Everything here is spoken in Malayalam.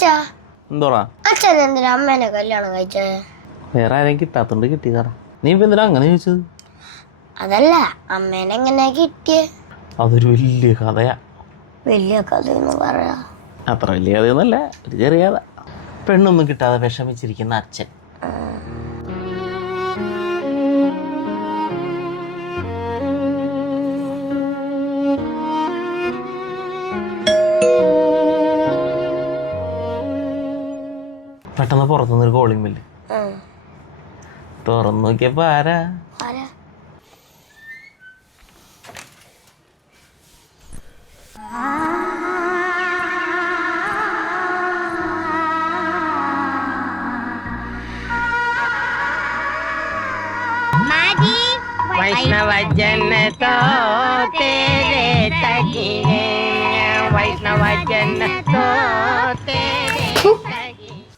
അച്ഛാ എന്തോടാ അച്ഛൻ എന്തിനാ അമ്മേനെ കല്യാണം കഴിച്ചേ? വേറെ ആരെയും കിട്ടാത്തോണ്ട് കിട്ടിയതാടാ. നീ ഇപ്പൊ എന്തിനാ അങ്ങനെ ചോദിച്ചത്? അതല്ല, അമ്മേനെ എങ്ങനെ കിട്ടിയേ? അതൊരു വലിയ കഥയാ. വലിയ കഥയെന്ന് പറയാ. അത്ര വലിയ കഥയൊന്നുമല്ല, ഒരു ചെറിയ കഥ. പെണ്ണൊന്നും കിട്ടാതെ വിഷമിച്ചിരിക്കുന്ന അച്ഛൻ. പെട്ടെന്ന് പുറത്തുനിന്നൊരു കോളിംഗ് ബെല്ല്. തുറന്നു നോക്കിയപ്പോ ആരാ? वैष्णव जन तो तेरे तकिए वैष्णव जन तो